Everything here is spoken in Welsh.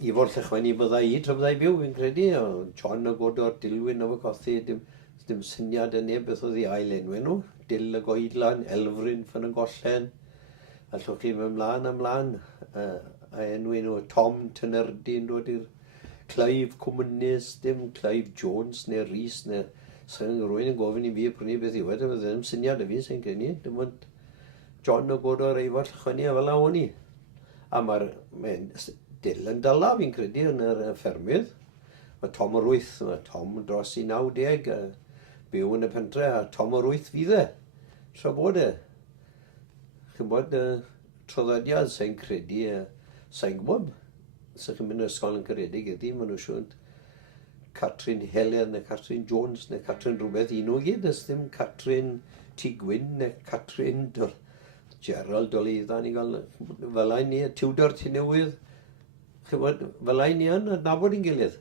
Ifor Llechwenni bydda i tra bydda i byw, fi'n credu. John o Godor, Dilwyn o Fagothi, dim syniad yn neb beth oedd i ail enwi nhw. Dil y Goedlan, Elfryn ffyn y Gollen. Allwch chi mynd ymlaen. A enwi nhw, Tom Tynerdi yn dod i'r Clive Cwmynys, dim Clive Jones neu Rhys neu... Sa'n rhywun yn gofyn i fi prynu beth i wedi, bydde ddim syniad y fi sy'n credu. Dim ond John o Godor, Ifor Llechwenni a fel o'n i. A mae'n dil yn dyla fi'n credu yn yr ffermydd. Mae Tom o'r Wyth, mae Tom dros i 90, byw yn y pentre, a Tom o'r Wyth fydd e. Tra bod e. Chi'n bod traddodiad sy'n credu, sy'n gwybod. Sy'n chi'n mynd i'r ysgol yn Caredig ydy, maen nhw'n siŵr Catrin Helen neu Catrin Jones neu Catrin rhywbeth un o gyd. Ys dim Catrin T. Gwyn neu Catrin Gerald o Leiddan i gael fel ein ni, Tiwdor Ty Newydd. Chi'n bod, fel ein ni yn adnabod i'n gilydd.